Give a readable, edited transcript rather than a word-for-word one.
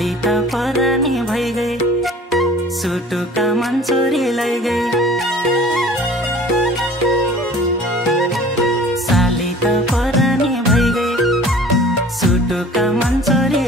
साली त परानी भइ गई सुटुका मन चोरी लै गई साली त परानी भइ गई सुटुका मन चोरी